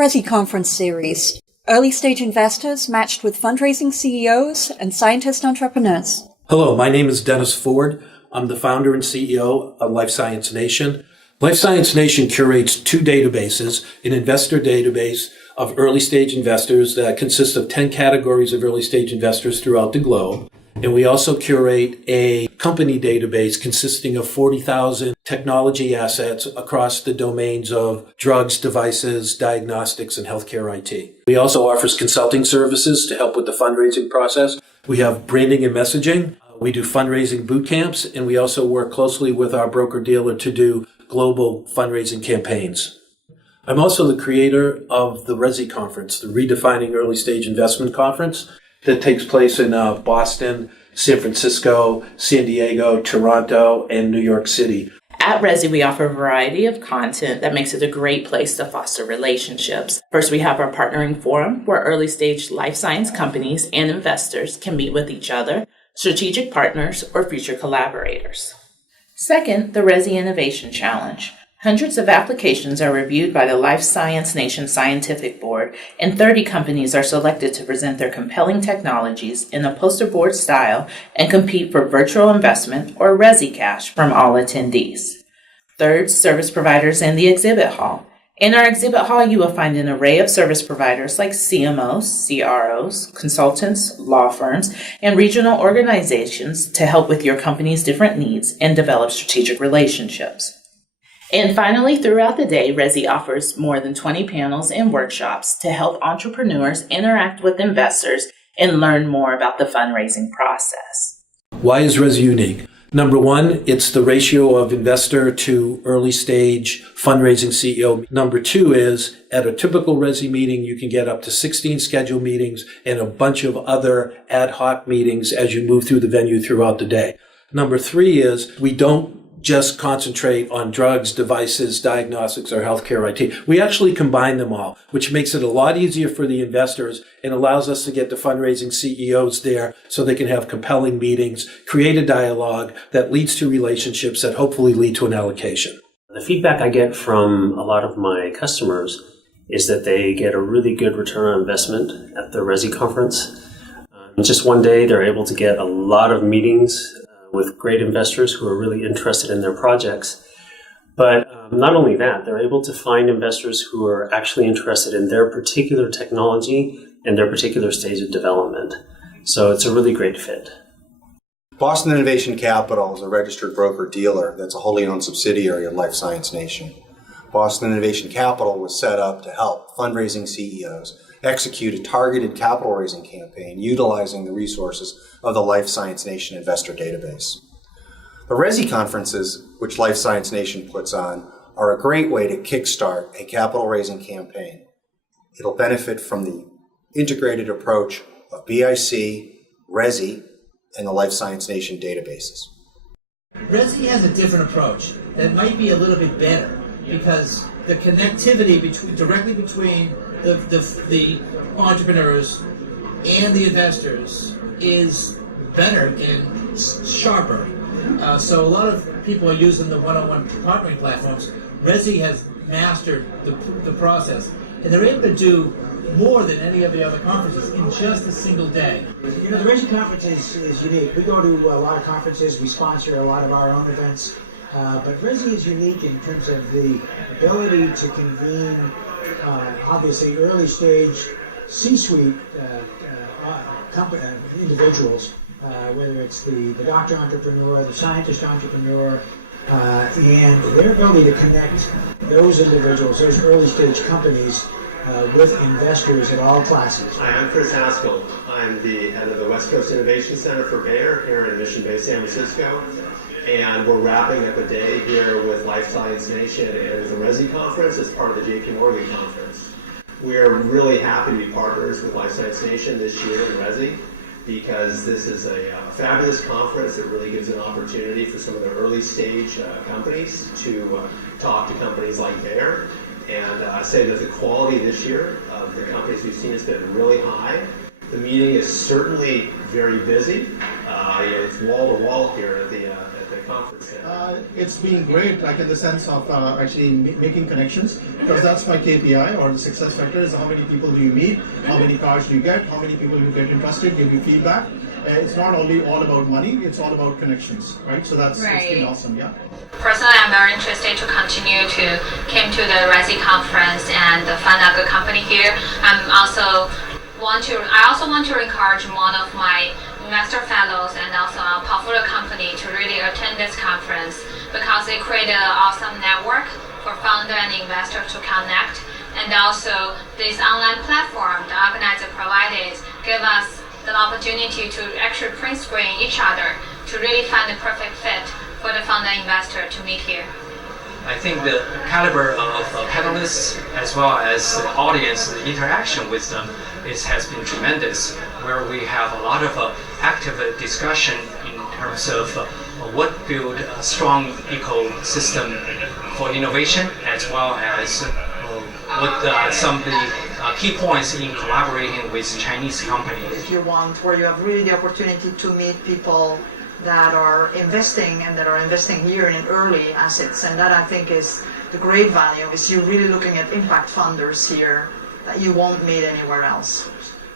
RESI Conference Series. Early stage investors matched with fundraising CEOs and scientist entrepreneurs. Hello, my name is Dennis Ford. I'm the founder and CEO of Life Science Nation. Life Science Nation curates two databases, an investor database of early stage investors that consists of 10 categories of early stage investors throughout the globe. And we also curate a company database consisting of 40,000 technology assets across the domains of drugs, devices, diagnostics, and healthcare IT. We also offer consulting services to help with the fundraising process. We have branding and messaging. We do fundraising boot camps, and we also work closely with our broker-dealer to do global fundraising campaigns. I'm also the creator of the RESI conference, the Redefining Early Stage Investment Conference, that takes place in Boston, San Francisco, San Diego, Toronto, and New York City. At RESI, we offer a variety of content that makes it a great place to foster relationships. First, we have our partnering forum, where early stage life science companies and investors can meet with each other, strategic partners, or future collaborators. Second, the RESI Innovation Challenge. Hundreds of applications are reviewed by the Life Science Nation Scientific Board, and 30 companies are selected to present their compelling technologies in a poster board style and compete for virtual investment or RESI cash from all attendees. Third, service providers in the exhibit hall. In our exhibit hall, you will find an array of service providers like CMOs, CROs, consultants, law firms, and regional organizations to help with your company's different needs and develop strategic relationships. And finally, throughout the day, RESI offers more than 20 panels and workshops to help entrepreneurs interact with investors and learn more about the fundraising process. Why is RESI unique? Number one, it's the ratio of investor to early stage fundraising CEO. Number two is, at a typical RESI meeting, you can get up to 16 scheduled meetings and a bunch of other ad hoc meetings as you move through the venue throughout the day. Number three is, we don't just concentrate on drugs, devices, diagnostics, or healthcare IT. We actually combine them all, which makes it a lot easier for the investors and allows us to get the fundraising CEOs there so they can have compelling meetings, create a dialogue that leads to relationships that hopefully lead to an allocation. The feedback I get from a lot of my customers is that they get a really good return on investment at the RESI conference. In just one day, they're able to get a lot of meetings with great investors who are really interested in their projects. But not only that, they're able to find investors who are actually interested in their particular technology and their particular stage of development. So it's a really great fit. Boston Innovation Capital is a registered broker-dealer that's a wholly owned subsidiary of Life Science Nation. Boston Innovation Capital was set up to help fundraising CEOs execute a targeted capital raising campaign utilizing the resources of the Life Science Nation investor database. The RESI conferences, which Life Science Nation puts on, are a great way to kickstart a capital raising campaign. It'll benefit from the integrated approach of BIC, RESI, and the Life Science Nation databases. RESI has a different approach that might be a little bit better because the connectivity directly between the entrepreneurs and the investors is better and sharper. So a lot of people are using the one-on-one partnering platforms. RESI has mastered the process, and they're able to do more than any of the other conferences in just a single day. You know, the RESI conference is unique. We go to a lot of conferences. We sponsor a lot of our own events. But RESI is unique in terms of the ability to convene, obviously, early stage C-suite individuals, whether it's the doctor entrepreneur, the scientist entrepreneur, and their ability to connect those individuals, those early stage companies, with investors at all classes. Hi, I'm Chris Haskell. I'm the head of the West Coast Innovation Center for Bayer here in Mission Bay, San Francisco. And we're wrapping up a day here with Life Science Nation and the RESI conference as part of the JP Morgan conference. We're really happy to be partners with Life Science Nation this year in RESI because this is a fabulous conference that really gives an opportunity for some of the early stage companies to talk to companies like Bayer. And I say that the quality this year of the companies we've seen has been really high. The meeting is certainly very busy. It's wall to wall here at the conference? It's been great, like in the sense of actually making connections, because that's my KPI or the success factor is how many people do you meet, how many cars do you get, how many people you get interested, give you feedback. It's not only all about money, it's all about connections, right? So that's It's been awesome, yeah. Personally, I'm very interested to continue to come to the RESI conference and find a good company here. I also want to encourage one of my investor fellows and also a portfolio company to really attend this conference because they create an awesome network for founder and investor to connect. And also this online platform the organizer provided give us the opportunity to actually print screen each other to really find the perfect fit for the founder investor to meet here. I think the caliber of panelists as well as the audience, the interaction with them has been tremendous, where we have a lot of active discussion in terms of what build a strong ecosystem for innovation, as well as what some of the key points in collaborating with Chinese companies. If you want, where you have really the opportunity to meet people that are investing and that are investing here in early assets, and that I think is the great value, is you're really looking at impact funders here that you won't meet anywhere else.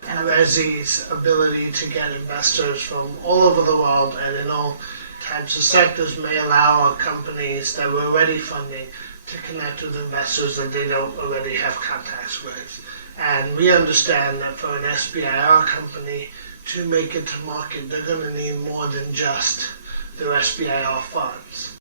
And RESI's ability to get investors from all over the world and in all types of sectors may allow our companies that we're already funding to connect with investors that they don't already have contacts with. And we understand that for an SBIR company to make it to market, they're going to need more than just their SBIR funds.